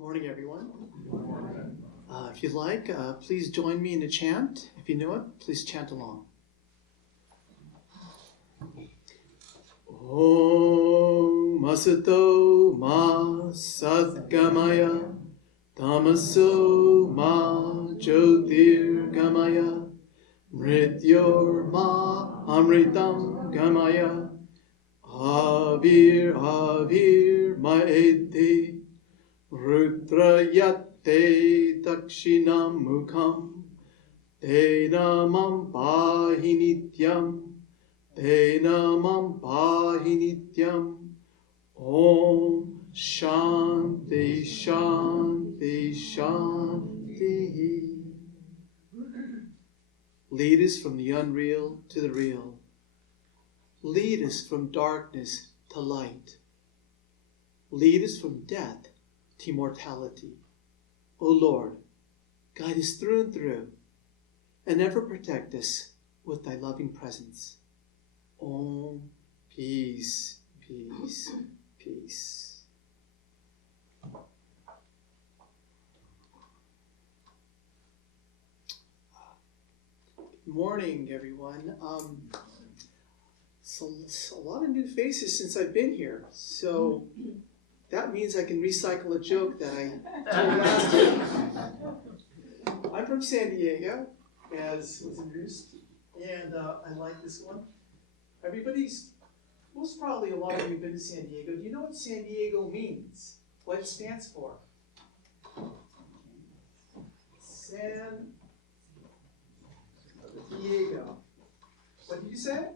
Morning, everyone. If you'd like, please join me in a chant. If you know it, please chant along. Om Asato Ma Satgamaya Tamaso Ma Jyotirgamaya Mrityor Ma Amritam Gamaya Avir Maete Rudrayate Dakshinam Mukham Tenamam Pahi Nityam Tenamam Pahi Nityam Om Shanti Shanti Shanti. Lead us from the unreal to the real. Lead us from darkness to light. Lead us from death to immortality. O Lord, guide us through and through, and ever protect us with thy loving presence. Om, peace, peace, peace. Good morning, everyone. So a lot of new faces since I've been here. So that means I can recycle a joke that I told last year. I'm from San Diego, as was introduced, and I like this one. Most probably a lot of you have been to San Diego. Do you know what San Diego means? What it stands for? San Diego. What did you say?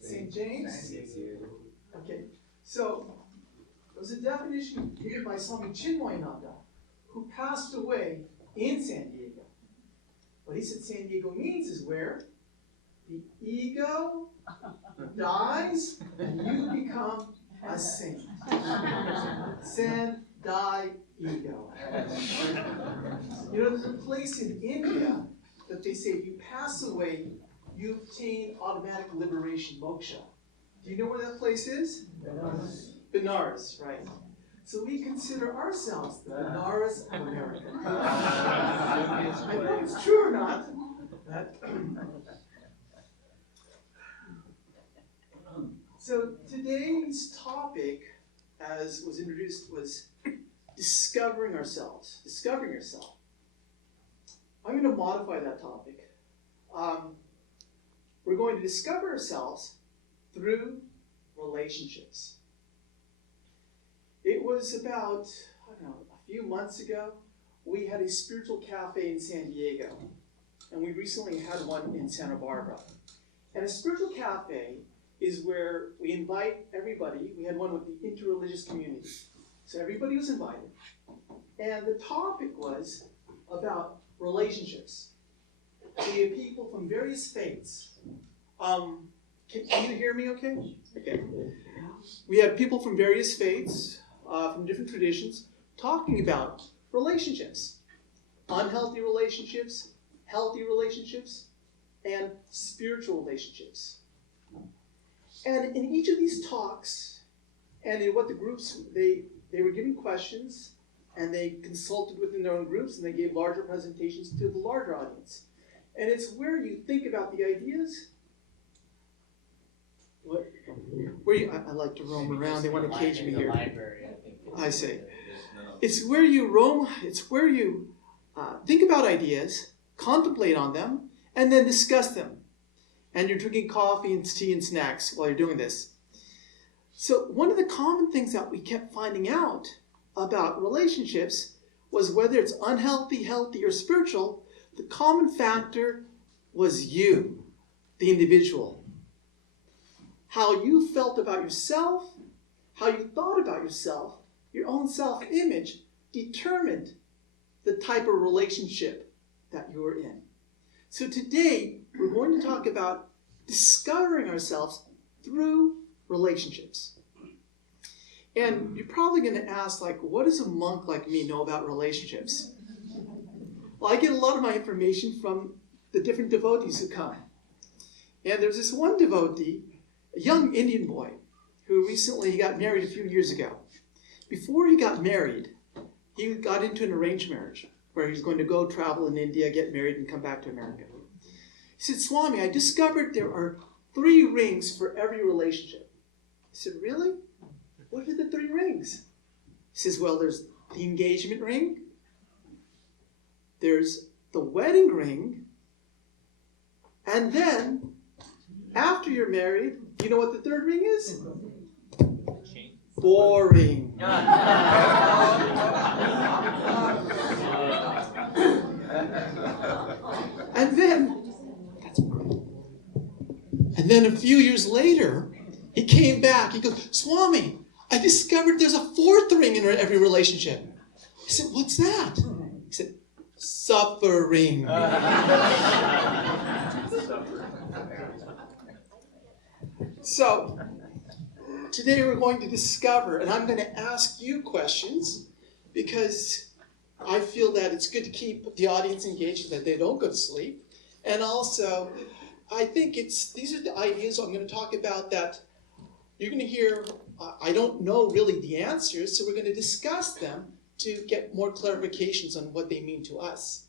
St. James? Okay, so there was a definition given by Swami Harinamananda, who passed away in San Diego. What he said San Diego means is where the ego dies and you become a saint. San die ego. You know, there's a place in India that they say if you pass away, you obtain automatic liberation, moksha. Do you know where that place is? Benares, right. So we consider ourselves the Benares of America. I don't know if it's true or not. So today's topic, as was introduced, was discovering ourselves. Discovering yourself. I'm going to modify that topic. We're going to discover ourselves through relationships. It was about, a few months ago, we had a spiritual cafe in San Diego, and we recently had one in Santa Barbara. And a spiritual cafe is where we invite everybody. We had one with the interreligious community. So everybody was invited. And the topic was about relationships. So we have people from various faiths. Can you hear me okay? Okay. We have people from various faiths, from different traditions, talking about relationships. Unhealthy relationships, healthy relationships, and spiritual relationships. And in each of these talks, and in what the groups, they were given questions, and they consulted within their own groups, and they gave larger presentations to the larger audience. And it's where you think about the ideas. I like to roam around. They want to cage me here. I say. It's where you roam. It's where you think about ideas, contemplate on them, and then discuss them. And you're drinking coffee and tea and snacks while you're doing this. So one of the common things that we kept finding out about relationships was whether it's unhealthy, healthy, or spiritual, the common factor was you, the individual. How you felt about yourself, how you thought about yourself, your own self-image determined the type of relationship that you were in. So today, we're going to talk about discovering ourselves through relationships. And you're probably going to ask, what does a monk like me know about relationships? Well, I get a lot of my information from the different devotees who come. And there's this one devotee, a young Indian boy, who recently got married a few years ago. Before he got married, he got into an arranged marriage where he was going to go travel in India, get married, and come back to America. He said, Swami, I discovered there are 3 rings for every relationship. I said, really? What are the 3 rings? He says, well, there's the engagement ring, there's the wedding ring, and then, after you're married, you know what the 3rd ring is? Boring. And then, that's great. And then a few years later, he came back. He goes, Swami, I discovered there's a 4th ring in every relationship. I said, what's that? He said, suffering. So, today we're going to discover, and I'm going to ask you questions because I feel that it's good to keep the audience engaged so that they don't go to sleep. And also, I think these are the ideas I'm going to talk about that you're going to hear. I don't know really the answers, so we're going to discuss them to get more clarifications on what they mean to us.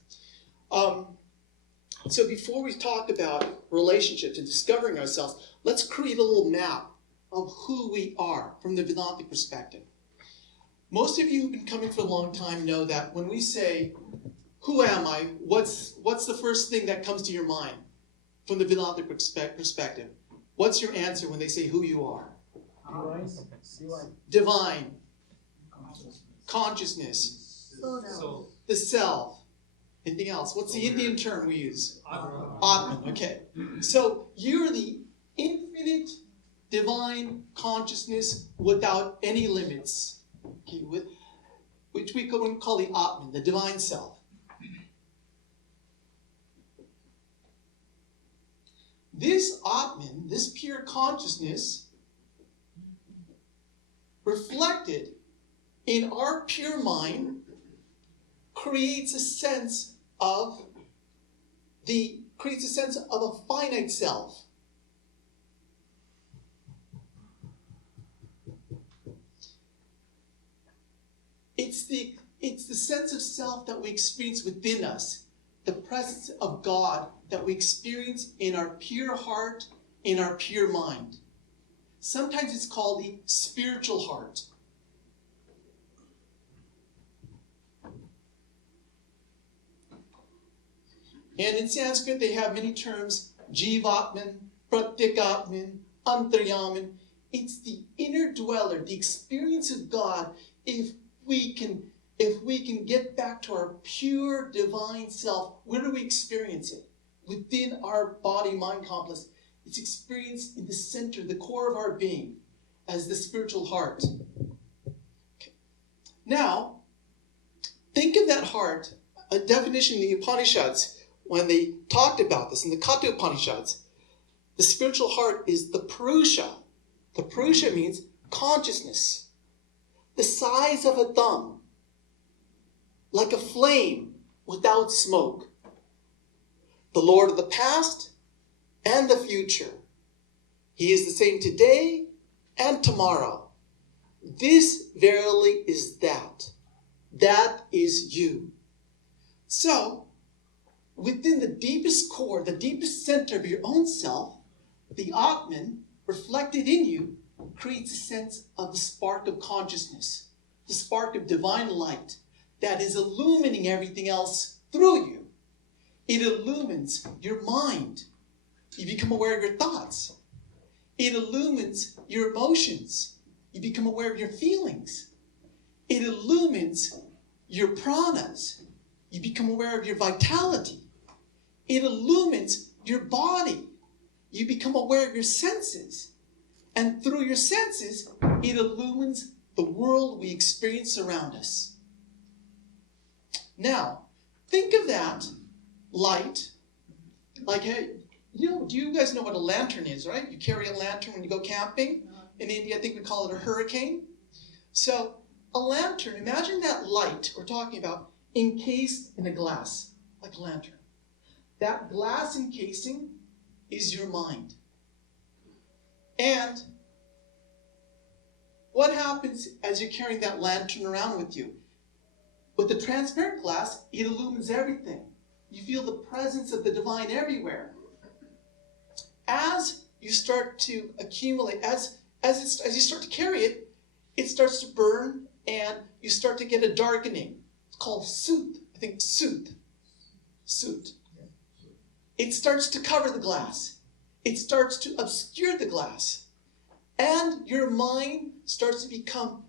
So before we talk about relationships and discovering ourselves, let's create a little map of who we are from the Vedantic perspective. Most of you who've been coming for a long time know that when we say, who am I, what's the first thing that comes to your mind from the Vedantic perspective? What's your answer when they say who you are? Divine. Consciousness. Soul. The self. Anything else? What's the Indian term we use? Atman. Okay. So you're the infinite divine consciousness without any limits. Okay, which we call the Atman, the divine self. This Atman, this pure consciousness, reflected in our pure mind, creates a sense of a finite self. It's the sense of self that we experience within us, the presence of God that we experience in our pure heart, in our pure mind. Sometimes it's called the spiritual heart. And in Sanskrit, they have many terms: Jivatman, Pratyekatman, Antaryaman. It's the inner dweller, the experience of God. If we can get back to our pure divine self, where do we experience it? Within our body-mind complex. It's experienced in the center, the core of our being, as the spiritual heart. Okay. Now, think of that heart, a definition in the Upanishads, when they talked about this, in the Katha Upanishads, the spiritual heart is the Purusha. The Purusha means consciousness, the size of a thumb, like a flame without smoke. The Lord of the past and the future. He is the same today and tomorrow. This verily is that. That is you. So, within the deepest core, the deepest center of your own self, the Atman, reflected in you, creates a sense of the spark of consciousness, the spark of divine light that is illumining everything else through you. It illumines your mind. You become aware of your thoughts. It illumines your emotions. You become aware of your feelings. It illumines your pranas. You become aware of your vitality. It illumines your body. You become aware of your senses. And through your senses, it illumines the world we experience around us. Now, think of that light like, hey, do you guys know what a lantern is, right? You carry a lantern when you go camping. In India, I think we call it a hurricane. So, a lantern, imagine that light we're talking about encased in a glass, like a lantern. That glass encasing is your mind. And what happens as you're carrying that lantern around with you? With the transparent glass, it illumines everything. You feel the presence of the divine everywhere. As you start to accumulate, as you start to carry it, it starts to burn and you start to get a darkening. It's called soot. I think soot. Soot. It starts to cover the glass. It starts to obscure the glass. And your mind starts to become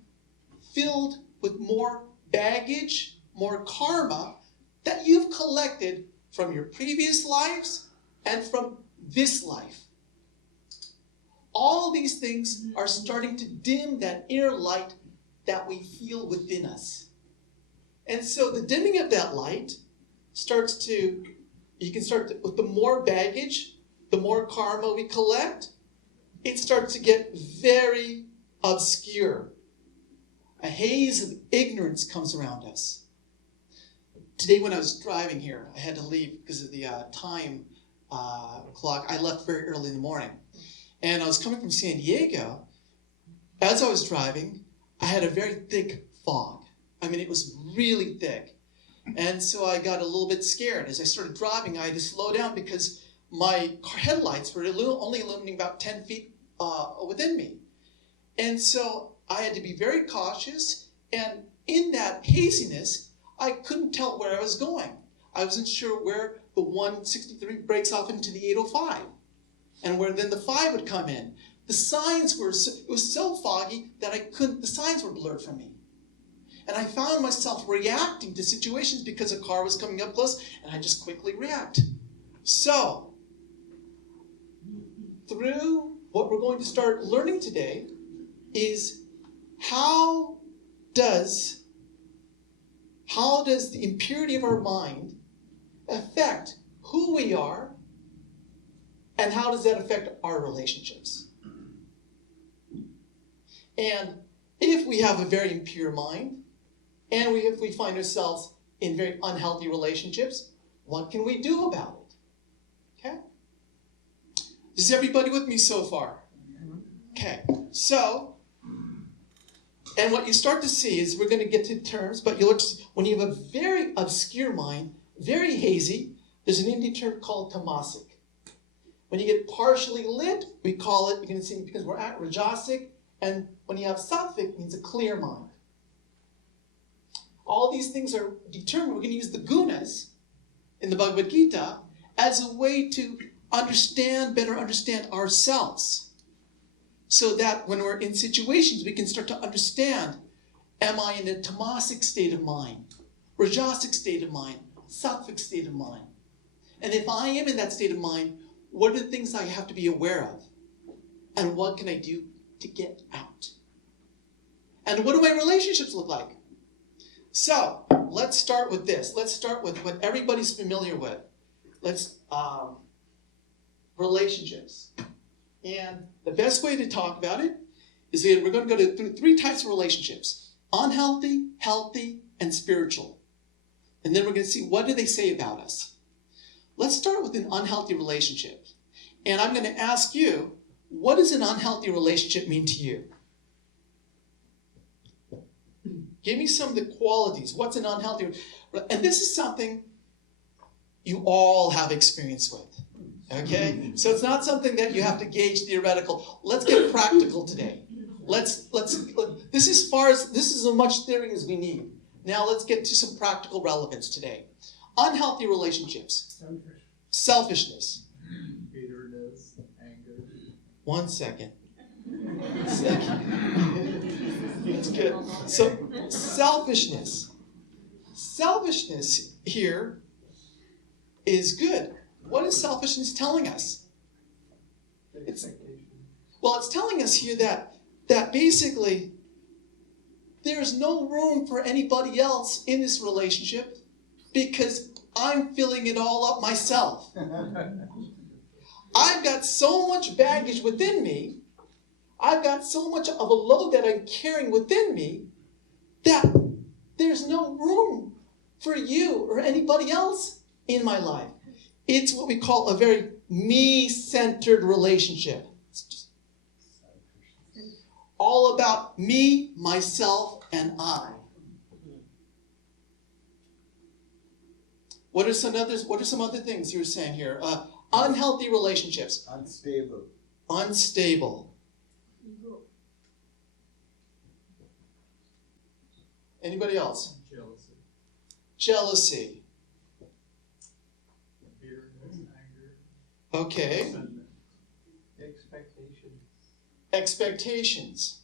filled with more baggage, more karma that you've collected from your previous lives and from this life. All these things are starting to dim that inner light that we feel within us. And so the dimming of that light with the more baggage, the more karma we collect, it starts to get very obscure. A haze of ignorance comes around us. Today when I was driving here, I had to leave because of the time clock. I left very early in the morning. And I was coming from San Diego. As I was driving, I had a very thick fog. I mean, it was really thick. And so I got a little bit scared. As I started driving, I had to slow down because my headlights were only illuminating about 10 feet within me. And so I had to be very cautious. And in that haziness, I couldn't tell where I was going. I wasn't sure where the 163 breaks off into the 805. And where then the 5 would come in. The signs it was so foggy that the signs were blurred from me. And I found myself reacting to situations because a car was coming up close, and I just quickly react. So, through what we're going to start learning today is how does the impurity of our mind affect who we are, and how does that affect our relationships? And if we have a very impure mind, and if we find ourselves in very unhealthy relationships, what can we do about it? Okay? Is everybody with me so far? Okay, so, and what you start to see is, we're going to get to terms, but when you have a very obscure mind, very hazy, there's an Indian term called tamasic. When you get partially lit, we call it, you're going to see, because we're at rajasic, and when you have sattvic, it means a clear mind. All these things are determined. We're going to use the gunas in the Bhagavad Gita as a way to better understand ourselves. So that when we're in situations, we can start to understand, am I in a tamasic state of mind, rajasic state of mind, sattvic state of mind? And if I am in that state of mind, what are the things I have to be aware of? And what can I do to get out? And what do my relationships look like? So, let's start with this. Let's start with what everybody's familiar with. Relationships. And the best way to talk about it is that we're going to go through 3 types of relationships. Unhealthy, healthy, and spiritual. And then we're going to see, what do they say about us? Let's start with an unhealthy relationship. And I'm going to ask you, what does an unhealthy relationship mean to you? Give me some of the qualities. What's an unhealthy? And this is something you all have experience with. Okay? So it's not something that you have to gauge theoretical. Let's get practical today. This is as much theory as we need. Now let's get to some practical relevance today. Unhealthy relationships. Selfishness. Bitterness, anger. 1 second. That's good. So, selfishness. Selfishness here is good. What is selfishness telling us? It's telling us here that basically there's no room for anybody else in this relationship because I'm filling it all up myself. I've got so much baggage within me. I've got so much of a load that I'm carrying within me that there's no room for you or anybody else in my life. It's what we call a very me-centered relationship. It's just all about me, myself, and I. What are some other things you were saying here? Unhealthy relationships. Unstable. Unstable. Ego. Anybody else? Jealousy. Jealousy. Bitterness, anger. Okay. Resentment. Expectations. Expectations.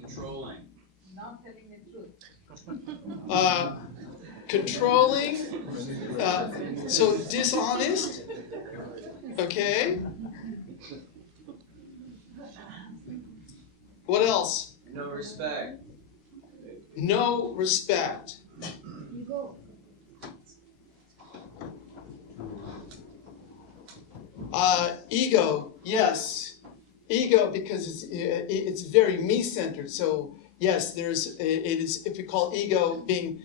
Controlling. Not telling the truth. Controlling. So dishonest. Okay. What else? No respect. No respect. Ego. Ego, yes. Ego, because it's very me-centered. So yes, it is. If we call ego being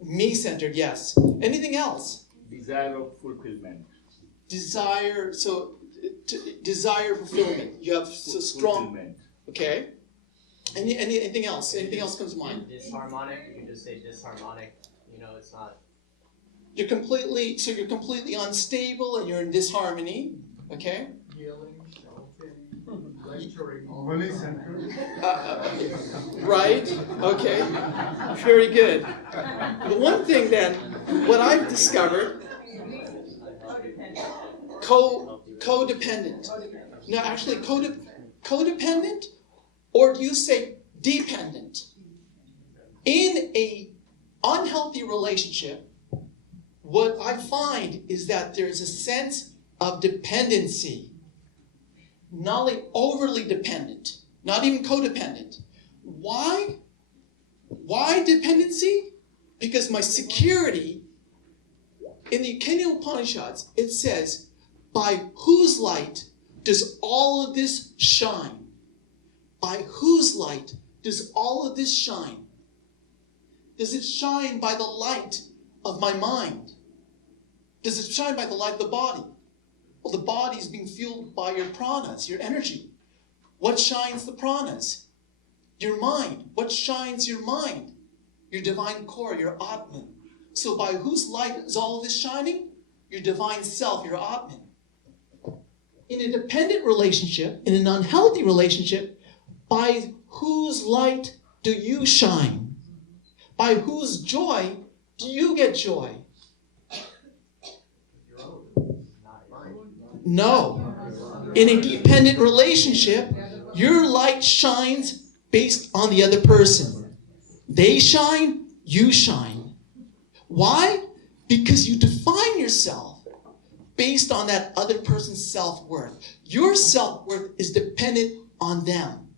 me-centered, yes. Anything else? Desire of fulfillment. Desire. So desire fulfillment. You have so strong. Fulfillment. Okay. Anything else? Anything else comes to mind? Disharmonic. You can just say disharmonic. It's not. You're completely unstable and you're in disharmony. Okay. Yelling, shouting, lecturing. Right. Okay. Very good. But one thing then, what I've discovered, codependent. No, actually, codependent, or do you say dependent? In a unhealthy relationship, what I find is that there's a sense of dependency. Not only overly dependent, not even codependent. Why? Why dependency? Because my security, in the Kenya Upanishads, it says, by whose light does all of this shine? By whose light does all of this shine? Does it shine by the light of my mind? Does it shine by the light of the body? Well, the body is being fueled by your pranas, your energy. What shines the pranas? Your mind. What shines your mind? Your divine core, your Atman. So by whose light is all of this shining? Your divine self, your Atman. In a dependent relationship, in an unhealthy relationship, by whose light do you shine? By whose joy do you get joy? No. In a dependent relationship, your light shines based on the other person. They shine, you shine. Why? Because you define yourself based on that other person's self-worth. Your self-worth is dependent on them.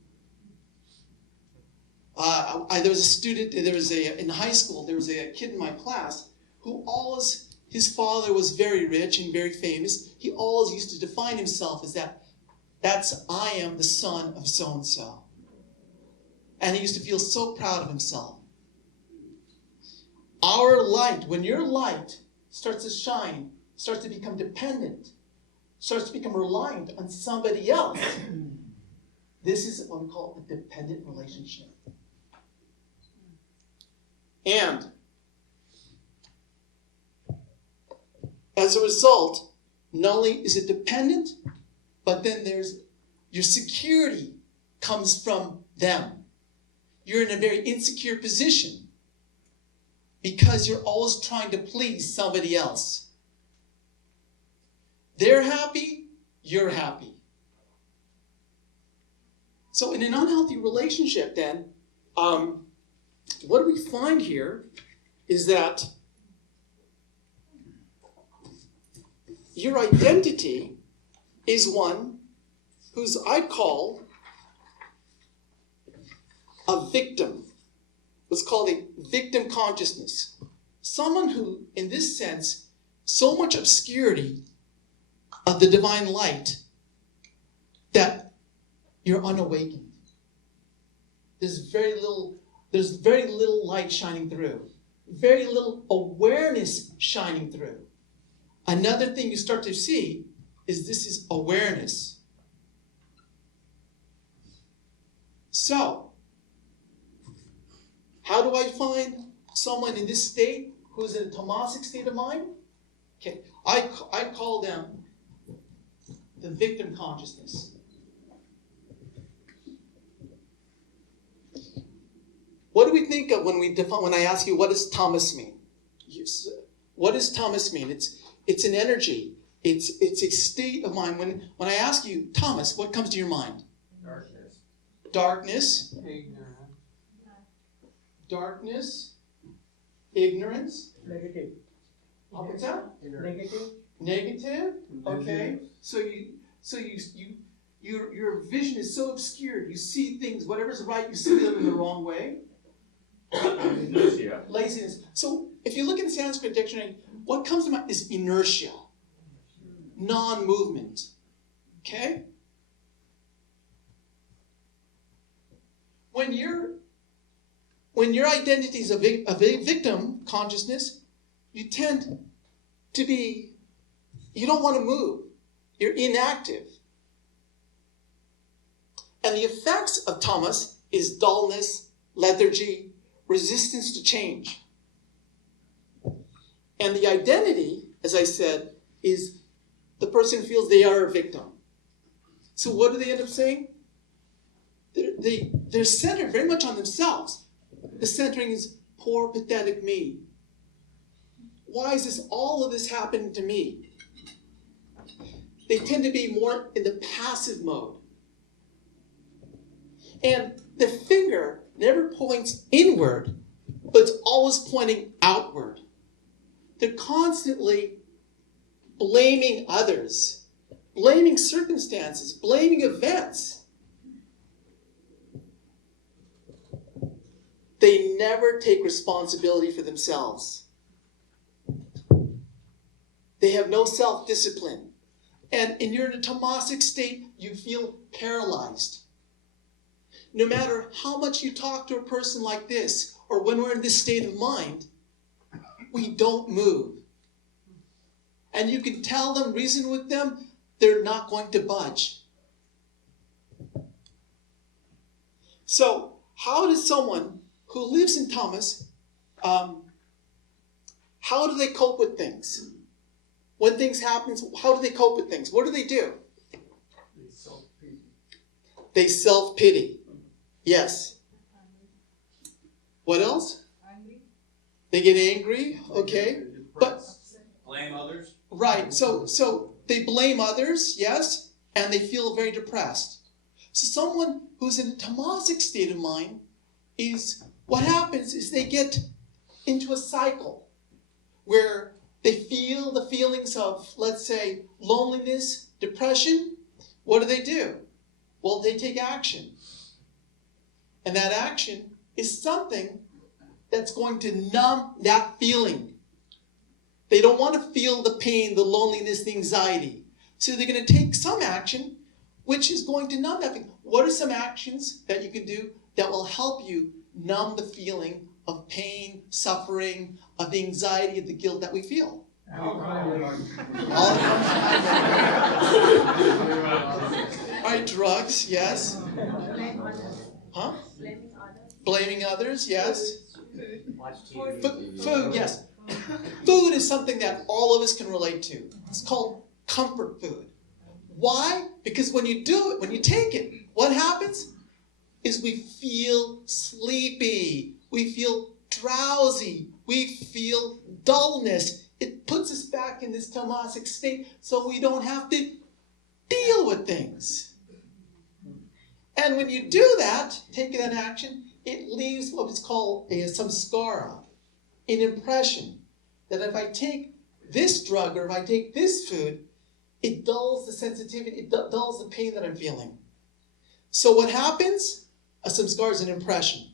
There was a student, in high school, there was a kid in my class who always, his father was very rich and very famous. He always used to define himself as I am the son of so-and-so. And he used to feel so proud of himself. Our light, when your light starts to shine, starts to become dependent, starts to become reliant on somebody else, this is what we call a dependent relationship. And as a result, not only is it dependent, but then your security comes from them. You're in a very insecure position because you're always trying to please somebody else. They're happy, you're happy. So in an unhealthy relationship then, what we find here is that your identity is one whose I call a victim. What's called a victim consciousness. Someone who, in this sense, so much obscurity of the divine light that you're unawakened. There's very little light shining through. Very little awareness shining through. Another thing you start to see is this is awareness. So, how do I find someone in this state? who's in a tamasic state of mind, okay, I call them the victim consciousness. What do we think of when I ask you, what does tamas mean? What does tamas mean? It's an energy. It's a state of mind. When I ask you, tamas, what comes to your mind? Darkness. Darkness. Ignorant. Darkness. Ignorance. Negative. What's that? Negative. Negative. Okay. So your vision is so obscured. You see things, whatever's right, you see them in the wrong way. Inertia. Laziness. So if you look in the Sanskrit dictionary, what comes to mind is inertia. Non-movement. Okay? When your identity is a victim consciousness, you tend to be, you don't want to move. You're inactive. And the effects of tamas is dullness, lethargy, resistance to change. And the identity, as I said, is the person feels they are a victim. So what do they end up saying? They're centered very much on themselves. The centering is poor, pathetic me. Why is all of this happening to me? They tend to be more in the passive mode. And the finger never points inward, but it's always pointing outward. They're constantly blaming others, blaming circumstances, blaming events. They never take responsibility for themselves. They have no self-discipline. And you're in a tamasic state, you feel paralyzed. No matter how much you talk to a person like this, or when we're in this state of mind, we don't move. And you can tell them, reason with them, they're not going to budge. So, how does someone who lives in tamas, how do they cope with things? When things happen, how do they cope with things? What do? They self-pity. They self-pity. Yes. What else? Angry. They get angry, okay. But Blame others. right, so they blame others, yes, and they feel very depressed. So someone who's in a tamasic state of mind is, what happens is they get into a cycle where they feel the feelings of, let's say, loneliness, depression. What do? Well, they take action. And that action is something that's going to numb that feeling. They don't want to feel the pain, the loneliness, the anxiety. So they're going to take some action which is going to numb that feeling. What are some actions that you can do that will help you numb the feeling of pain, suffering, of the anxiety, of the guilt that we feel? All right, drugs, yes. Blame others. Huh? Blaming others. Blaming others, yes. Watch TV. Food, yes. Food is something that all of us can relate to. It's called comfort food. Why? Because when you do it, when you take it, what happens is we feel sleepy. We feel drowsy. We feel dullness. It puts us back in this tamasic state so we don't have to deal with things. And when you do that, take that action, it leaves what is called a samskara, an impression that if I take this drug or if I take this food, it dulls the sensitivity, it dulls the pain that I'm feeling. So what happens? A samskara is an impression.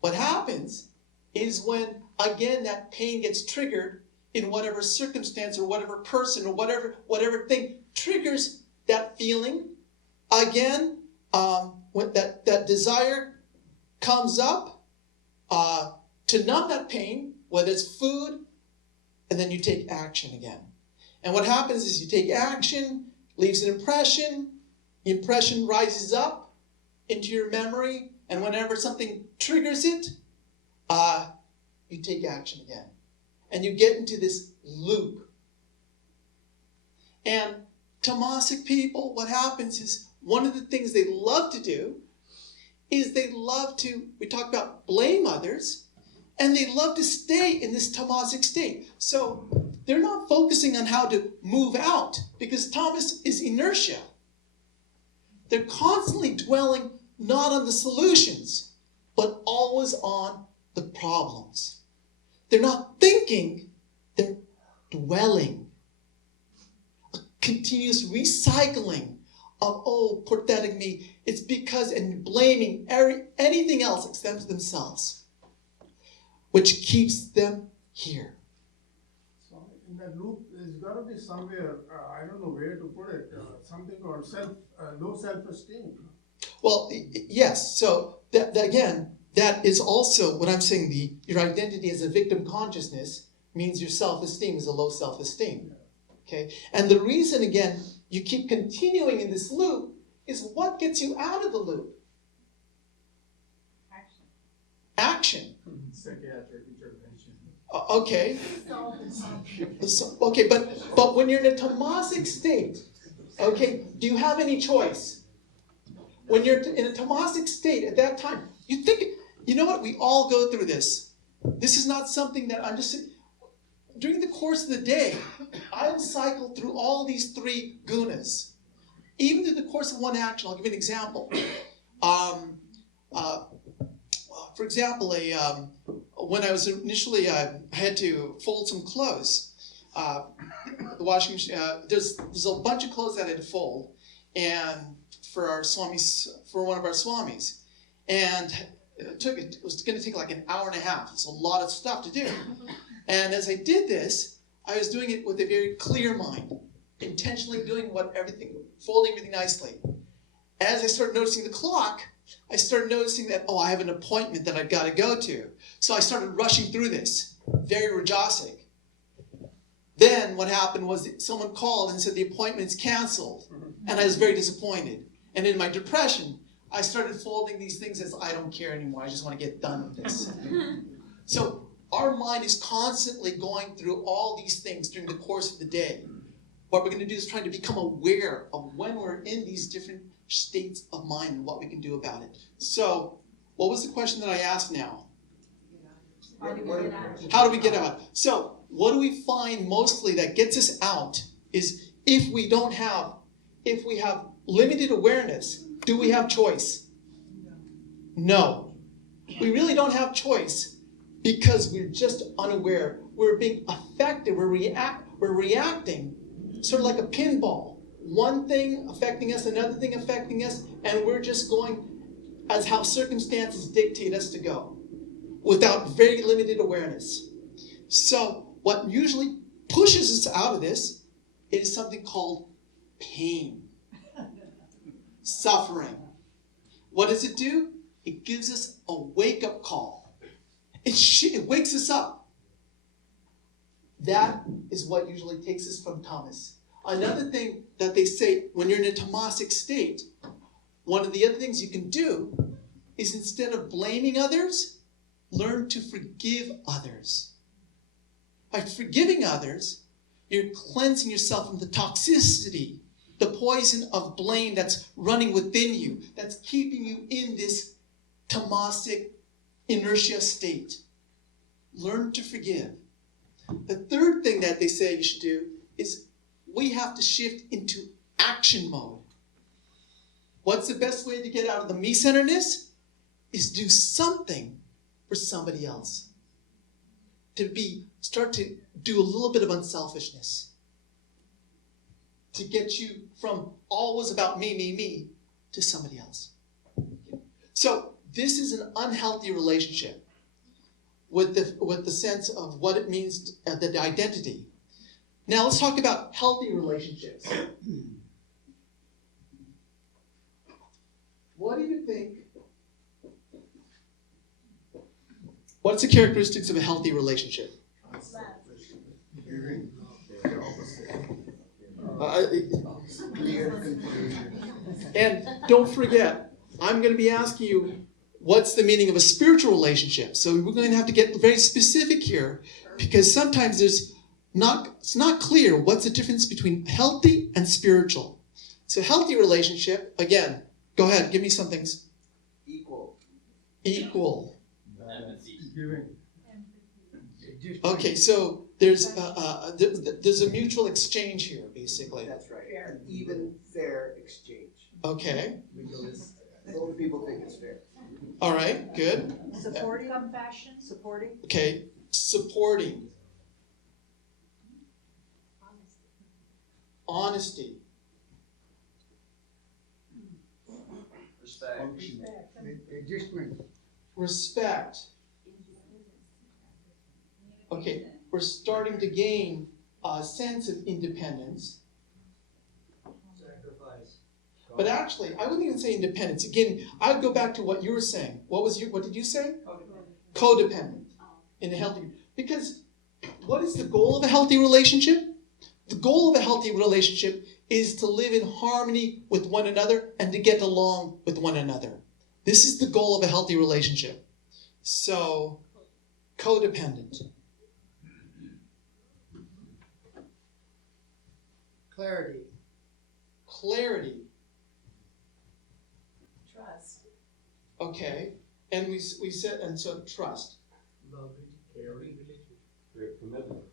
What happens is when, again, that pain gets triggered in whatever circumstance or whatever person or whatever thing triggers that feeling, again, when that desire comes up to numb that pain, whether it's food, and then you take action again. And what happens is you take action, leaves an impression, the impression rises up into your memory, and whenever something triggers it, you take action again. and you get into this loop. And tamasic people, what happens is one of the things they love to do is they love to, we talk about blame others, and they love to stay in this tamasic state. So they're not focusing on how to move out because tamas is inertia. They're constantly dwelling not on the solutions, but always on the problems. They're not thinking, they're dwelling. A continuous recycling of, oh, pathetic me. It's because, and blaming anything else except themselves, which keeps them here. So in that loop, there's got to be somewhere, I don't know where to put it, something called low self-esteem. Well, yes. So that again, that is also what I'm saying. Your identity as a victim consciousness means your self-esteem is a low self-esteem. Okay, and the reason again you keep continuing in this loop is what gets you out of the loop. Action. Psychiatric intervention. Okay. So, okay, but when you're in a tamasic state, okay, do you have any choice? When you're in a tamasic state at that time, you think, you know what, we all go through this. This is not something that I'm just, during the course of the day, I'll cycle through all these three gunas. Even through the course of one action, I'll give you an example. For example, when I was initially, I had to fold some clothes. The washing machine, there's a bunch of clothes that I had to fold, and for our swamis, for one of our swamis, and it was going to take like an hour and a half. It's a lot of stuff to do, and as I did this, I was doing it with a very clear mind, intentionally doing folding everything nicely. As I started noticing the clock, I started noticing that, oh, I have an appointment that I've got to go to. So I started rushing through this, very rajasic. Then what happened was that someone called and said the appointment's canceled. And I was very disappointed. And in my depression, I started folding these things as I don't care anymore. I just want to get done with this. So our mind is constantly going through all these things during the course of the day. What we're going to do is trying to become aware of when we're in these different states of mind and what we can do about it. So, what was the question that I asked now? How do we get out? How do we get out? So, what do we find mostly that gets us out is if we have limited awareness, do we have choice? No. We really don't have choice because we're just unaware. We're being affected. We're reacting sort of like a pinball. One thing affecting us, another thing affecting us, and we're just going as how circumstances dictate us to go without very limited awareness. So what usually pushes us out of this is something called pain, suffering. What does it do? It gives us a wake-up call. It wakes us up. That is what usually takes us from tamas. Another thing that they say when you're in a tamasic state, one of the other things you can do is instead of blaming others, learn to forgive others. By forgiving others, you're cleansing yourself from the toxicity, the poison of blame that's running within you, that's keeping you in this tamasic inertia state. Learn to forgive. The third thing that they say you should do is we have to shift into action mode. What's the best way to get out of the me-centeredness? Is do something for somebody else. Start to do a little bit of unselfishness. To get you from always about me, to somebody else. So this is an unhealthy relationship with the sense of what it means, the identity. Now let's talk about healthy relationships. What do you think? What's the characteristics of a healthy relationship? And don't forget, I'm going to be asking you what's the meaning of a spiritual relationship? So we're going to have to get very specific here, because sometimes it's not clear what's the difference between healthy and spiritual. So healthy relationship, again, go ahead, give me something. Equal. Equal. Giving. Okay, so there's a mutual exchange here, basically. That's right. An even, fair exchange. Okay, Most people think it's fair. all right, good. Supporting, compassion, supporting. Okay, supporting. Honesty. Respect. Adjustment. Respect. Okay, we're starting to gain a sense of independence. Sacrifice. But actually, I wouldn't even say independence. Again, I would go back to what you were saying. What did you say? Codependent. In a healthy, because what is the goal of a healthy relationship? The goal of a healthy relationship is to live in harmony with one another and to get along with one another. This is the goal of a healthy relationship. So, codependent. Clarity. Clarity. Trust. Okay. And we said, and so trust. Loving, caring, Commitment.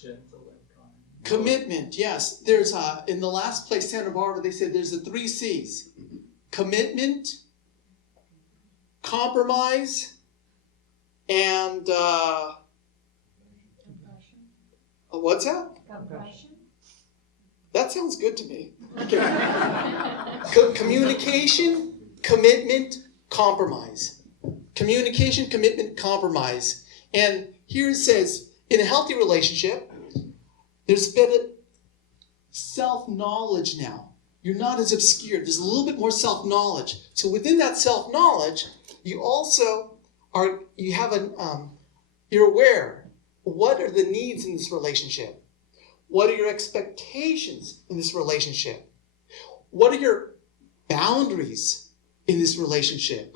gentle and kind. Commitment, yes. There's in the last place, Santa Barbara, they said there's the 3 C's. Commitment, compromise, and Compassion. what's that? Compassion. That sounds good to me. Okay. Communication, commitment, compromise. Communication, commitment, compromise. And here it says, in a healthy relationship, there's better self-knowledge now. You're not as obscure. There's a little bit more self-knowledge. So within that self-knowledge, you also are, you're aware. What are the needs in this relationship? What are your expectations in this relationship? What are your boundaries in this relationship?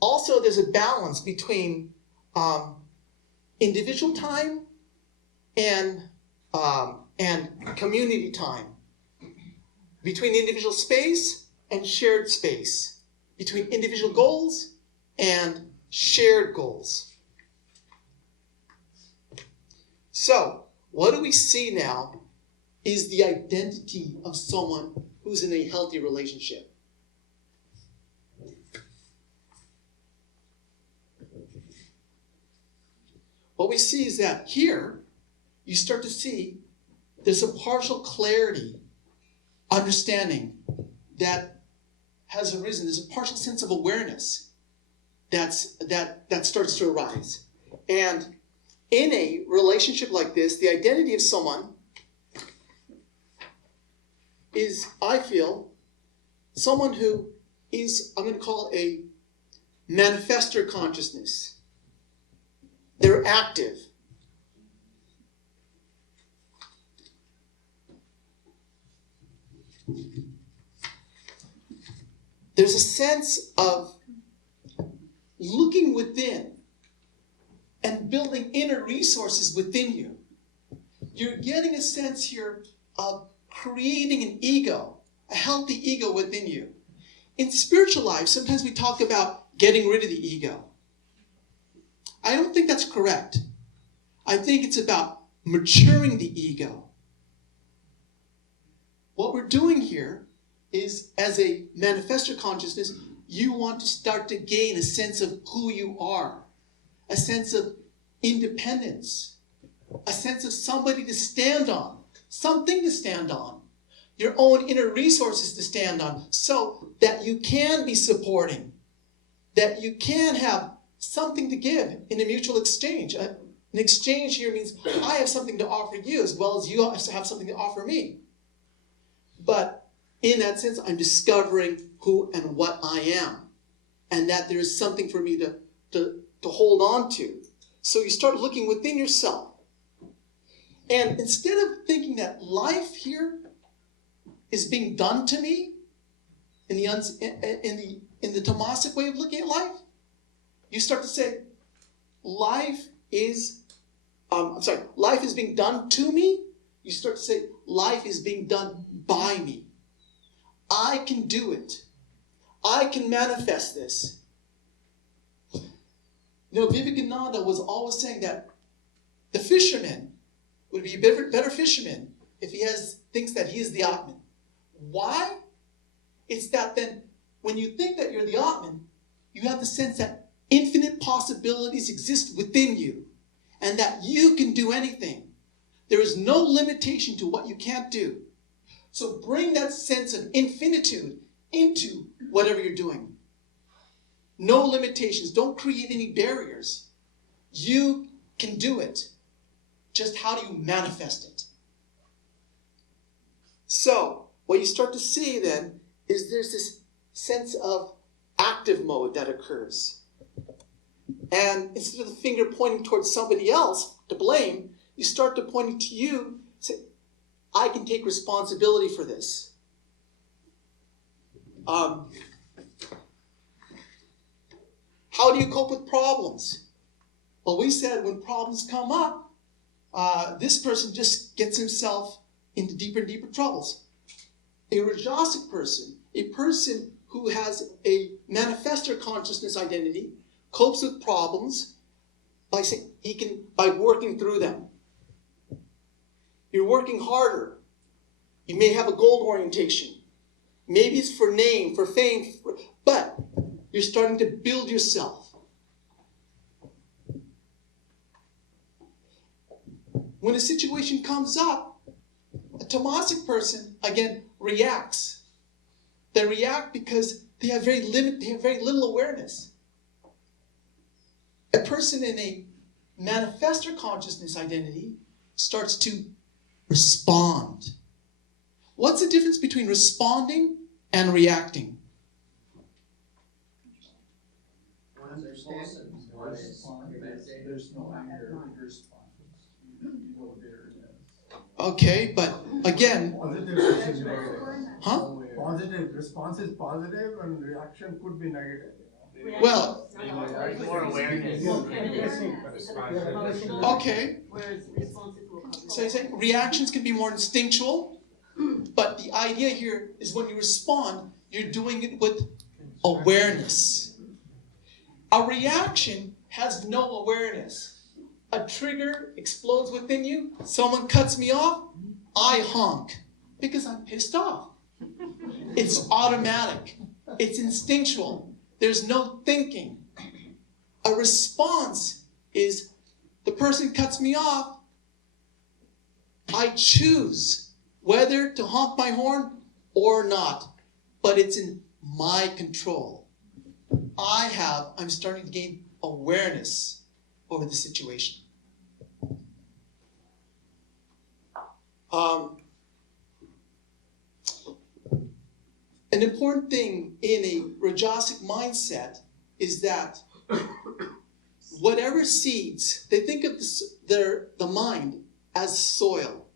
Also, there's a balance between individual time and community time, between individual space and shared space, between individual goals and shared goals. So, what do we see now is the identity of someone who's in a healthy relationship. What we see is that here, you start to see there's a partial clarity, understanding that has arisen. There's a partial sense of awareness that starts to arise. And in a relationship like this, the identity of someone is, I feel, someone who is, I'm going to call it a manifestor consciousness. They're active. There's a sense of looking within and building inner resources within you. You're getting a sense here of creating an ego, a healthy ego within you. In spiritual life, sometimes we talk about getting rid of the ego. I don't think that's correct. I think it's about maturing the ego. What we're doing here is, as a manifestor consciousness, you want to start to gain a sense of who you are, a sense of independence, a sense of somebody to stand on, something to stand on, your own inner resources to stand on, so that you can be supporting, that you can have something to give in a mutual exchange. An exchange here means I have something to offer you as well as you have something to offer me. But in that sense, I'm discovering who and what I am, and that there is something for me to hold on to. So you start looking within yourself. And instead of thinking that life here is being done to me in in the Tamasic way of looking at life, you start to say, life is being done to me. You start to say, life is being done by me. I can do it. I can manifest this. Vivekananda was always saying that the fisherman would be a better fisherman if he thinks that he is the Atman. Why? It's that then, when you think that you're the Atman, you have the sense that infinite possibilities exist within you, and that you can do anything. There is no limitation to what you can't do. So bring that sense of infinitude into whatever you're doing. No limitations. Don't create any barriers. You can do it. Just how do you manifest it? So, what you start to see then is there's this sense of active mode that occurs. And instead of the finger pointing towards somebody else to blame, you start to point to you, say, I can take responsibility for this. How do you cope with problems? Well, we said when problems come up, this person just gets himself into deeper and deeper troubles. A Rajasic person, a person who has a manifestor consciousness identity, copes with problems by working through them. You're working harder. You may have a goal orientation. Maybe it's for name, for fame, but you're starting to build yourself. When a situation comes up, a Tamasic person, again, reacts. They react because they have very little awareness. A person in a manifestor consciousness identity starts to respond. What's the difference between responding and reacting? There's no anger response. You know there is. Okay, but again, Positive response is positive and reaction could be negative. well, More awareness. okay. So you say reactions can be more instinctual, but the idea here is when you respond, you're doing it with awareness. A reaction has no awareness. A trigger explodes within you. Someone cuts me off. I honk because I'm pissed off. It's automatic. It's instinctual. There's no thinking. A response is the person cuts me off. I choose whether to honk my horn or not, but it's in my control. I'm starting to gain awareness over the situation. An important thing in a Rajasic mindset is that whatever seeds, they think of the mind as soil,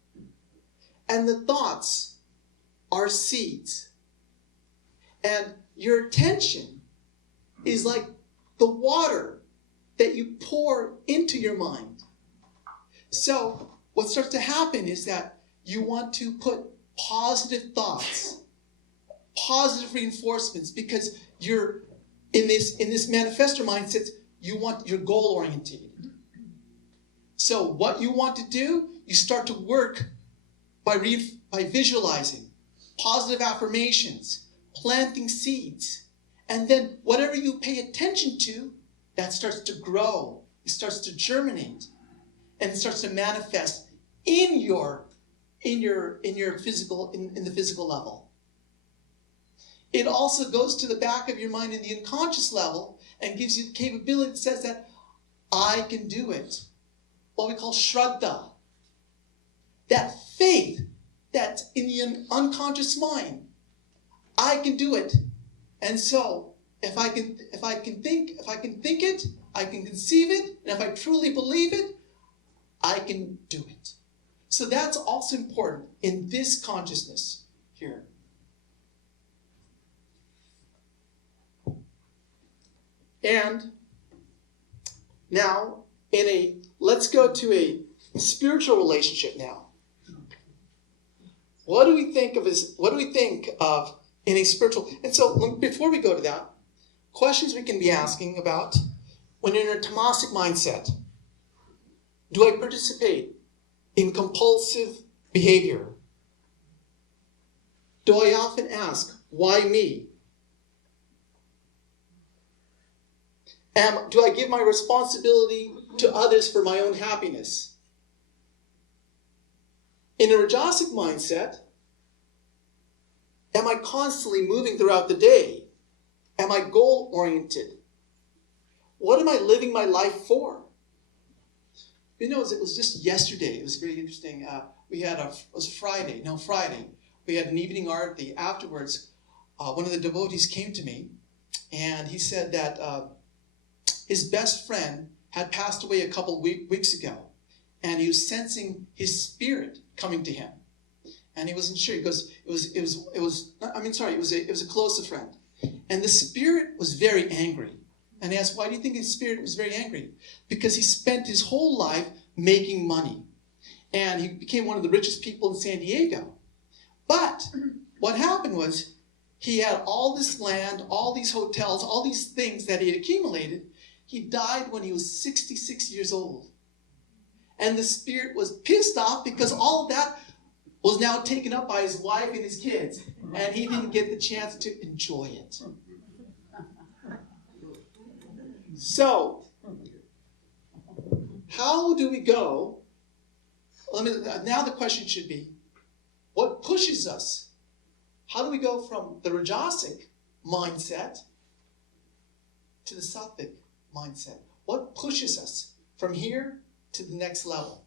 and the thoughts are seeds. And your attention is like the water that you pour into your mind. So what starts to happen is that you want to put positive thoughts, positive reinforcements, because you're in this manifestor mindset, you're goal oriented. So what you want to do, you start to work by visualizing, positive affirmations, planting seeds, and then whatever you pay attention to, that starts to grow, it starts to germinate, and it starts to manifest in the physical level. It also goes to the back of your mind in the unconscious level and gives you the capability that says that I can do it. What we call Shraddha. That faith that's in the unconscious mind. I can do it. And so if I can think it, I can conceive it, and if I truly believe it, I can do it. So that's also important in this consciousness here. And now, let's go to a spiritual relationship now. What do we think of in a spiritual? And so, before we go to that, questions we can be asking about when you're in a tamasic mindset. Do I participate in compulsive behavior? Do I often ask, why me? Do I give my responsibility to others for my own happiness? In a rajasic mindset, am I constantly moving throughout the day? Am I goal-oriented? What am I living my life for? You know, it was just yesterday. It was very interesting. It was Friday. We had an evening arati. Afterwards, one of the devotees came to me, and he said that his best friend had passed away a couple weeks ago, and he was sensing his spirit coming to him, and he wasn't sure. He goes, it was a close friend, and the spirit was very angry. And he asked, why do you think his spirit was very angry? Because he spent his whole life making money, and he became one of the richest people in San Diego. But what happened was he had all this land, all these hotels, all these things that he had accumulated. He died when he was 66 years old. And the spirit was pissed off because all of that was now taken up by his wife and his kids. And he didn't get the chance to enjoy it. So, how do we go? Now the question should be, what pushes us? How do we go from the rajasic mindset to the sattvic mindset? What pushes us from here to the next level?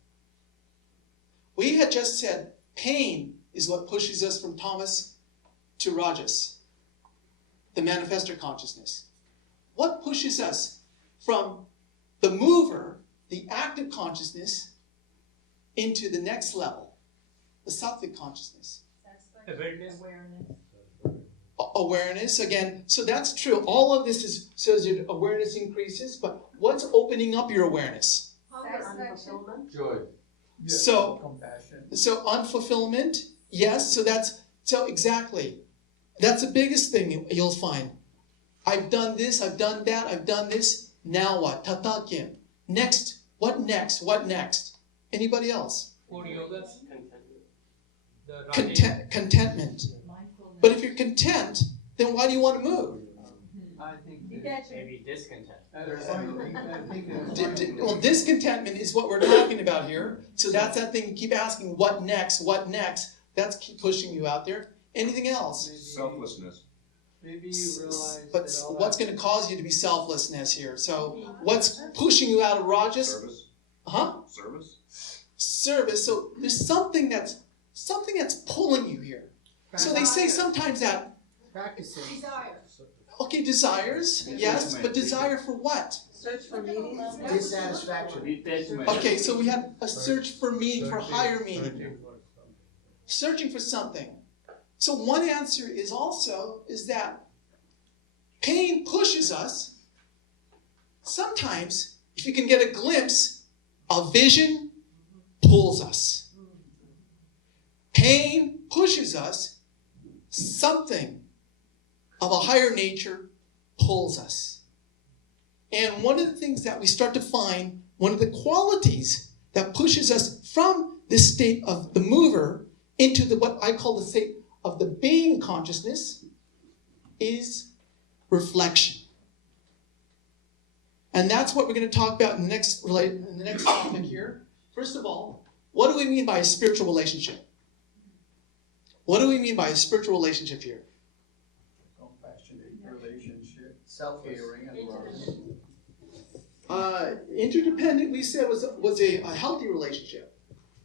We had just said pain is what pushes us from tamas to rajas, the manifestor consciousness. What pushes us from the mover, the active consciousness, into the next level, the sattvic consciousness? Awareness. Awareness, again, so that's true. All of this says your awareness increases, but what's opening up your awareness? Joy. Yeah, So- compassion. So unfulfillment, yes, so exactly. That's the biggest thing you'll find. I've done this, I've done that, I've done this, now what? Tatakim. Next, what next? What next? Anybody else? For yoga, the Contentment. But if you're content, then why do you want to move? I think maybe discontent. Well, discontentment is what we're talking about here. So that's that thing you keep asking, what next? What next? That's keep pushing you out there. Anything else? Selflessness. Maybe you realize But that all what's that- going to cause you to be selflessness here? So what's pushing you out of rajas? Service. Huh? Service. Service. So there's something that's pulling you here. So they say sometimes that, Practicing. okay, desires, yes, but desire for what? Search for meaning. Dissatisfaction. Okay, so we have a search for meaning, for higher meaning. Searching for something. So one answer is that pain pushes us. Sometimes, if you can get a glimpse, a vision pulls us. Pain pushes us. Something of a higher nature pulls us. And one of the things that we start to find, one of the qualities that pushes us from this state of the mover into what I call the state of the being consciousness is reflection. And that's what we're going to talk about in the next topic here. First of all, what do we mean by a spiritual relationship? What do we mean by a spiritual relationship here? Compassionate relationship, Selfless. caring and love. Interdependent, we said, was a healthy relationship.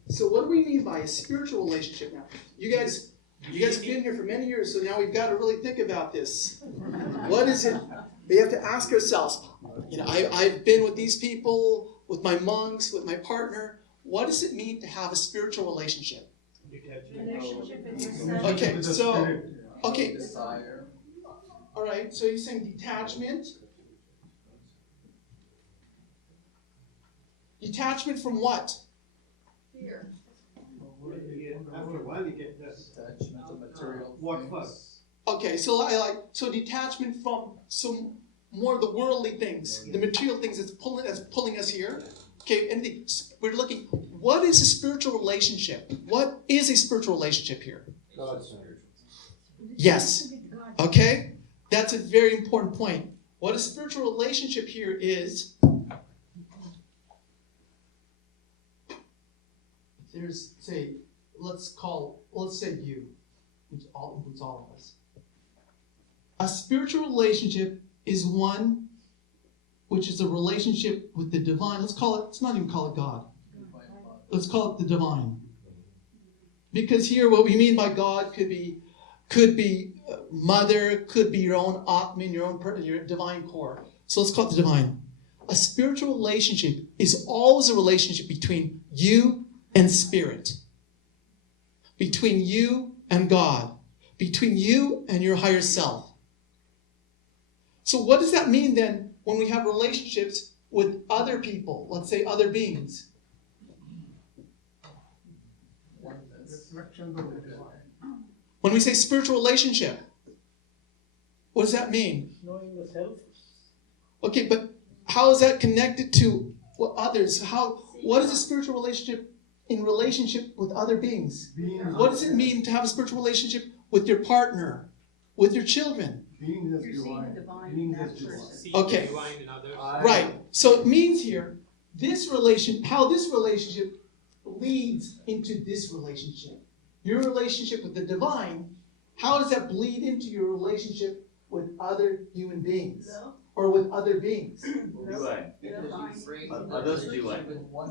So what do we mean by a spiritual relationship now? You guys have been here for many years, so now we've got to really think about this. What is it? We have to ask ourselves, I've been with these people, with my monks, with my partner. What does it mean to have a spiritual relationship? Relationship with yourself. Okay, With the so, spirit, okay, Desire. all right, so you're saying detachment, Detachment from what? Fear. After a while, you get this. Attachment to material What things. first? Okay, so detachment from some more of the worldly things, the material things that's pulling us here. Okay, and we're looking. What is a spiritual relationship? What is a spiritual relationship here? God's Yes. Okay, that's a very important point. What a spiritual relationship here is. There's let's say you, which includes all of us. A spiritual relationship is one which is a relationship with the divine. Let's not even call it God. Let's call it the divine. Because here what we mean by God could be mother, could be your own Atman, your divine core. So let's call it the divine. A spiritual relationship is always a relationship between you and spirit. Between you and God. Between you and your higher self. So what does that mean then when we have relationships with other people, let's say other beings? Reflection of the divine. When we say spiritual relationship, what does that mean? Knowing the self. Okay, but how is that connected to others? What is a spiritual relationship in relationship with other beings? What does it mean to have a spiritual relationship with your partner, with your children? Being as You're seeing divine. the divine Being in that as divine. person. See Okay. the divine in others. Right. So it means here, how this relationship leads into this relationship. Your relationship with the divine, how does that bleed into your relationship with other human beings? Or with other beings? Others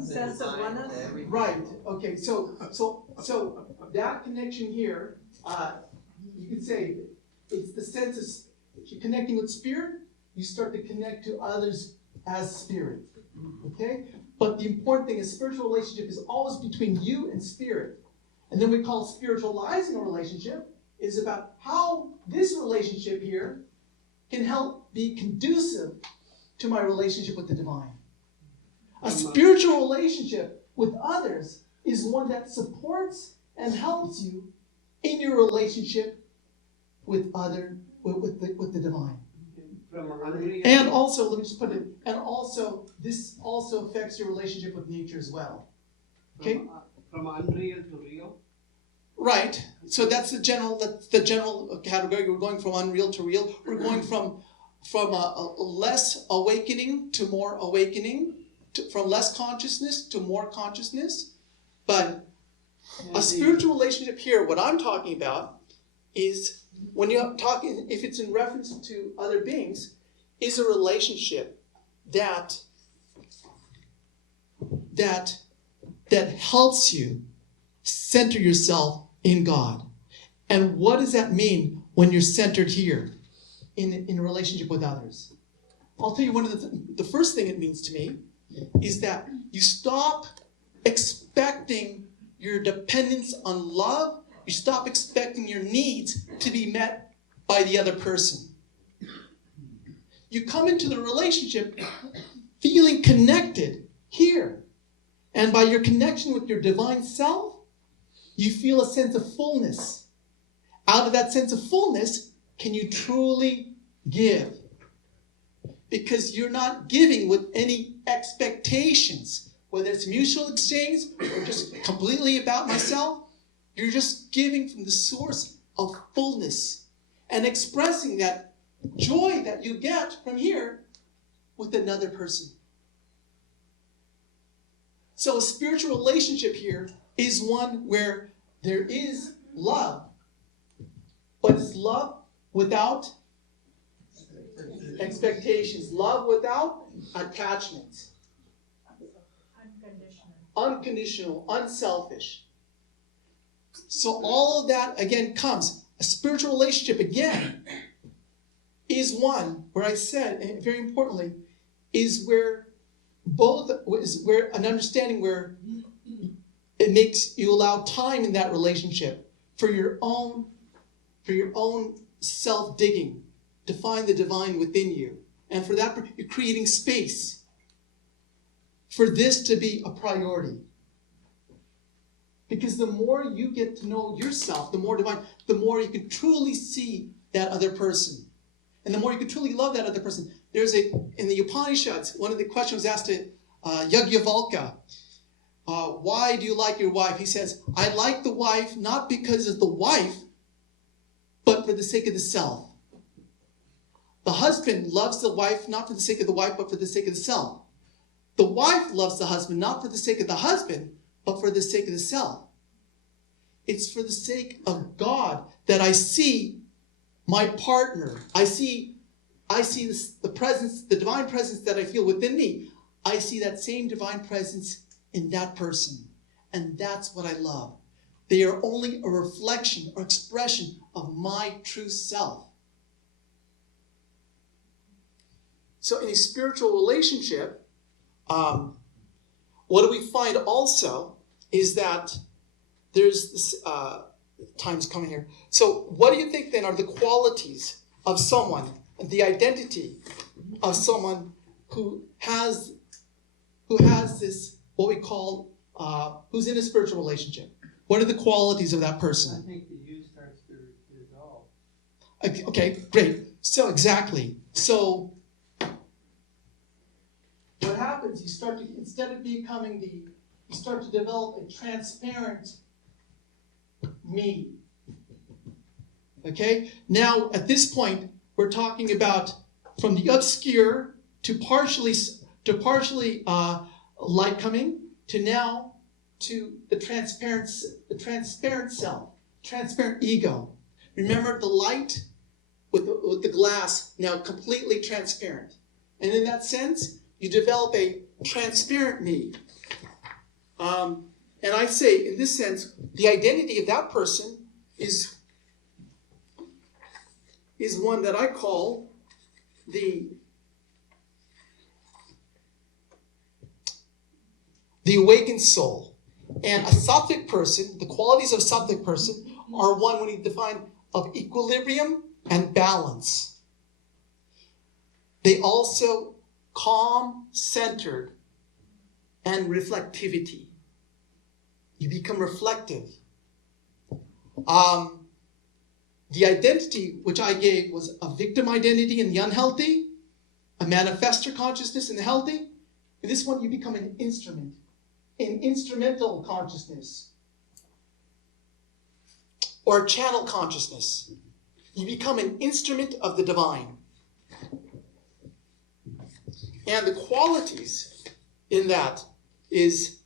Sense of oneness? Right. Okay. So that connection here, you could say it's the sense of if you're connecting with spirit, you start to connect to others as spirit. Okay? But the important thing is spiritual relationship is always between you and spirit. And then we call spiritualizing a relationship is about how this relationship here can help be conducive to my relationship with the divine. A spiritual relationship with others is one that supports and helps you in your relationship with the divine. From unreal. And also, let me just put it, and also, this also affects your relationship with nature as well. Okay? From unreal to real. Right. So that's the general category. We're going from unreal to real. We're going from a less awakening to more awakening, from less consciousness to more consciousness. But a spiritual relationship here, what I'm talking about, is when you're talking, if it's in reference to other beings, is a relationship that helps you center yourself in God. And what does that mean when you're centered here in a relationship with others? I'll tell you one of the first thing it means to me is that you stop expecting your dependence on love. You stop expecting your needs to be met by the other person. You come into the relationship feeling connected here. And by your connection with your divine self, you feel a sense of fullness. Out of that sense of fullness, can you truly give? Because you're not giving with any expectations, whether it's mutual exchange or just completely about myself. You're just giving from the source of fullness and expressing that joy that you get from here with another person. So a spiritual relationship here is one where there is love, but it's love without expectations, love without attachment, unconditional, unselfish. So all of that again comes. A spiritual relationship again is one where I said, and very importantly, is where an understanding where it makes you allow time in that relationship for your own self-digging to find the divine within you. And for that, you're creating space for this to be a priority. Because the more you get to know yourself, the more divine, the more you can truly see that other person. And the more you can truly love that other person. In the Upanishads, one of the questions was asked to Yajnavalkya, why do you like your wife? He says, I like the wife not because of the wife, but for the sake of the self. The husband loves the wife not for the sake of the wife, but for the sake of the self. The wife loves the husband not for the sake of the husband, but for the sake of the self. It's for the sake of God that I see my partner. I see the presence, the divine presence that I feel within me. I see that same divine presence in that person. And that's what I love. They are only a reflection or expression of my true self. So in a spiritual relationship, what do we find also is that there's this, time's coming here. So what do you think then are the qualities of someone, the identity of someone who has this, what we call, who's in a spiritual relationship? What are the qualities of that I person? think the you starts to dissolve. Okay, great. So exactly. So what happens, you start to, instead of becoming you start to develop a transparent me. Okay? Now, at this point, we're talking about from the obscure to partially light coming to now to the transparent self, transparent ego. Remember the light with the glass now completely transparent. And in that sense, you develop a transparent me. And I say, in this sense, the identity of that person is one that I call the awakened soul. And a sattvic person, the qualities of a sattvic person are one when you define of equilibrium and balance. They also calm, centered, and reflectivity. You become reflective. The identity which I gave was a victim identity in the unhealthy, a manifestor consciousness in the healthy. In this one, you become an instrument, an instrumental consciousness, or a channel consciousness. You become an instrument of the divine. And the qualities in that is,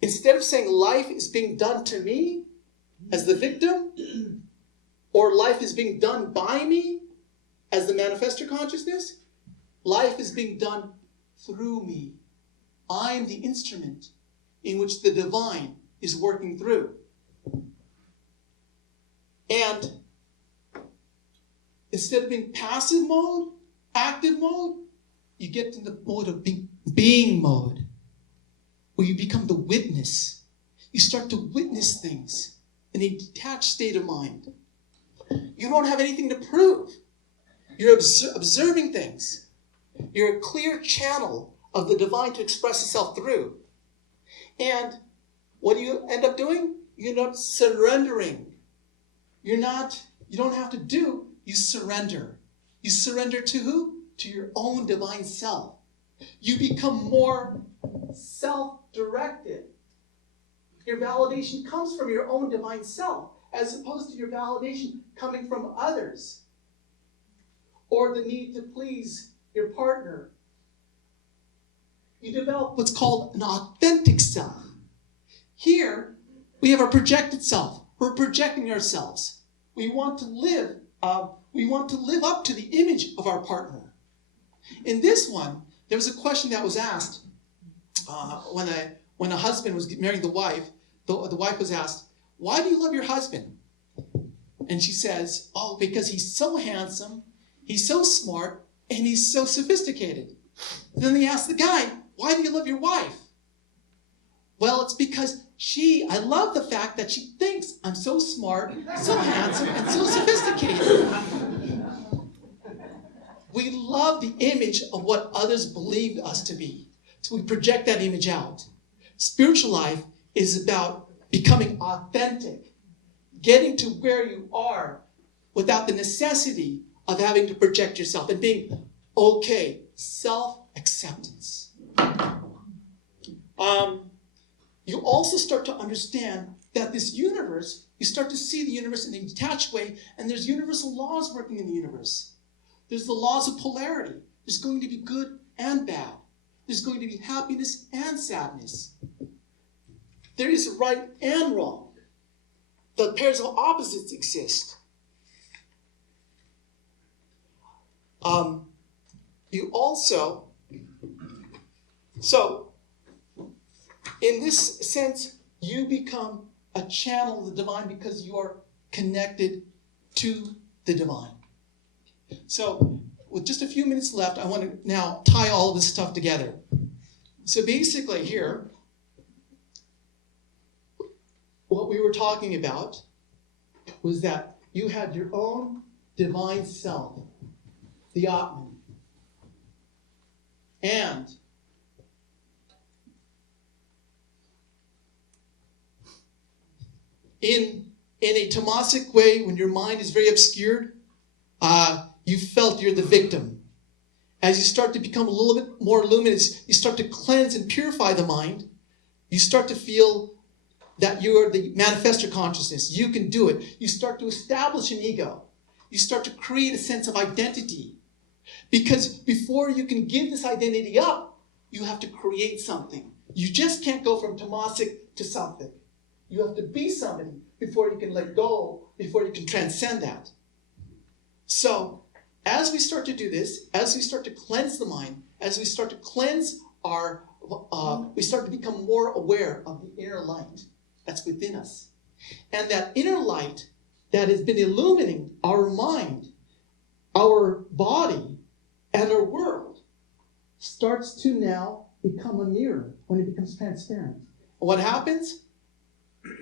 instead of saying life is being done to me as the victim, or life is being done by me as the manifestor consciousness, life is being done through me. I am the instrument in which the divine is working through. And instead of being passive mode, active mode, you get to the mode of being mode, where you become the witness. You start to witness things in a detached state of mind. You don't have anything to prove. You're observing things. You're a clear channel of the divine to express itself through. And what do you end up doing? You end up surrendering. You don't have to do, you surrender. You surrender to who? To your own divine self. You become more self-directed. Your validation comes from your own divine self, as opposed to your validation coming from others, or the need to please your partner. You develop what's called an authentic self. Here, we have our projected self. We're projecting ourselves. We want to live up to the image of our partner. In this one, there was a question that was asked when a husband was marrying the wife. The wife was asked, "Why do you love your husband?" And she says, "Oh, because he's so handsome, he's so smart, and he's so sophisticated." And then they asked the guy, "Why do you love your wife?" "Well, it's because I love the fact that she thinks I'm so smart, so handsome, and so sophisticated." We love the image of what others believe us to be. So we project that image out. Spiritual life is about becoming authentic, getting to where you are without the necessity of having to project yourself and being okay, self-acceptance. You also start to understand that this universe, you start to see the universe in a detached way, and there's universal laws working in the universe. There's the laws of polarity. There's going to be good and bad. There's going to be happiness and sadness. There is right and wrong. The pairs of opposites exist. You also, so in this sense, you become a channel of the divine because you are connected to the divine. So with just a few minutes left, I want to now tie all of this stuff together. So basically here, what we were talking about was that you had your own divine self, the Atman. And in a Tamasic way, when your mind is very obscured, you felt you're the victim. As you start to become a little bit more luminous, you start to cleanse and purify the mind. You start to feel that you are the manifestor consciousness. You can do it. You start to establish an ego. You start to create a sense of identity. Because before you can give this identity up, you have to create something. You just can't go from Tamasic to something. You have to be somebody before you can let go, before you can transcend that. So, as we start to do this, as we start to cleanse the mind, as we start to cleanse we start to become more aware of the inner light that's within us. And that inner light that has been illuminating our mind, our body, and our world starts to now become a mirror when it becomes transparent. And what happens?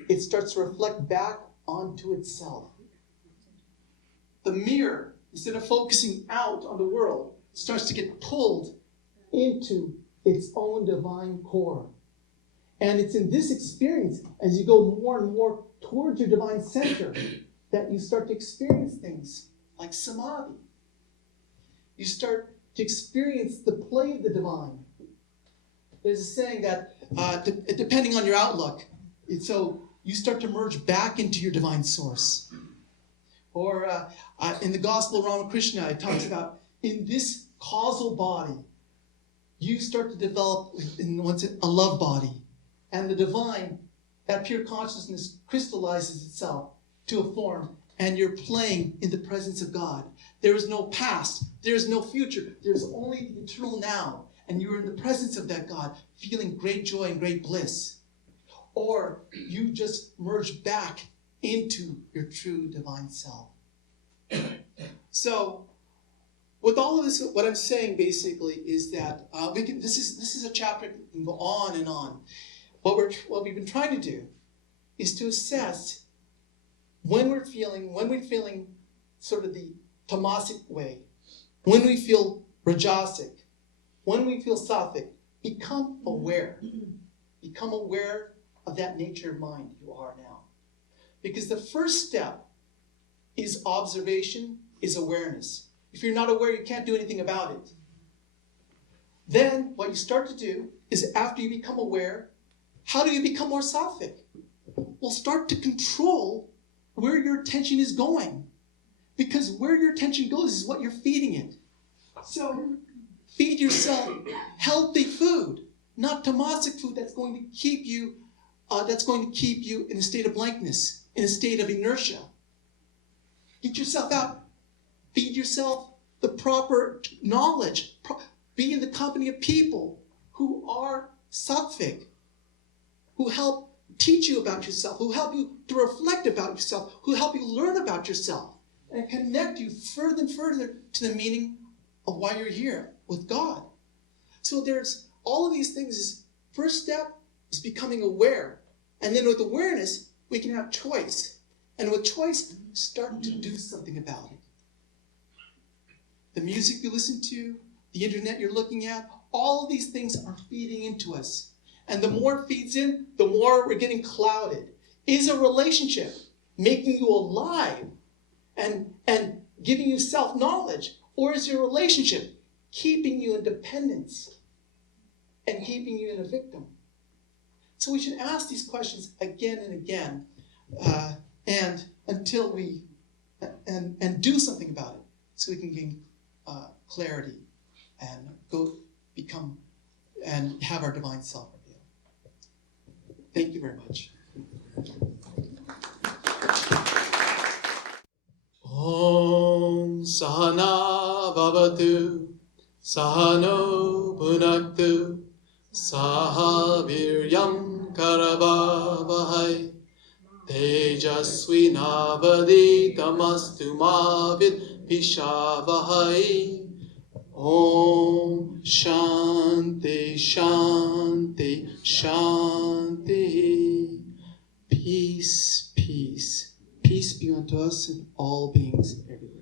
It starts to reflect back onto itself. The mirror, instead of focusing out on the world, starts to get pulled into its own divine core. And it's in this experience, as you go more and more towards your divine center, that you start to experience things like samadhi. You start to experience the play of the divine. There's a saying that, depending on your outlook, so you start to merge back into your divine source. Or in the Gospel of Ramakrishna, it talks about in this causal body, you start to develop a love body. And the divine, that pure consciousness, crystallizes itself to a form, and you're playing in the presence of God. There is no past. There is no future. There's only the eternal now. And you're in the presence of that God, feeling great joy and great bliss. Or you just merge back into your true divine self. So, with all of this, what I'm saying basically is that this is a chapter that can go on and on. What we've been trying to do is to assess when we're feeling sort of the tamasic way, when we feel rajasic, when we feel sattvic, become aware. Become aware of that nature of mind you are now. Because the first step is observation, is awareness. If you're not aware, you can't do anything about it. Then what you start to do is after you become aware, how do you become more sattvic? Well, start to control where your attention is going. Because where your attention goes is what you're feeding it. So feed yourself healthy food, not tamasic food that's going to keep you in a state of blankness, in a state of inertia. Get yourself out. Feed yourself the proper knowledge. Be in the company of people who are sattvic, who help teach you about yourself, who help you to reflect about yourself, who help you learn about yourself, and connect you further and further to the meaning of why you're here with God. So there's all of these things. First step is becoming aware. And then with awareness, we can have choice. And with choice, start to do something about it. The music you listen to, the internet you're looking at, all of these things are feeding into us. And the more it feeds in, the more we're getting clouded. Is a relationship making you alive and giving you self-knowledge? Or is your relationship keeping you in dependence and keeping you in a victim? So we should ask these questions again and again, and until we and do something about it, so we can gain clarity and become and have our divine self revealed. Thank you very much. Om Sahana Bhavatu Sahano Bhunaktu Saha Viryam Karavavahai Tejasvi Navaditamastu Mavid Pishavahai. Om Shanti Shanti Shanti. Peace, peace. Peace be unto us and all beings everywhere.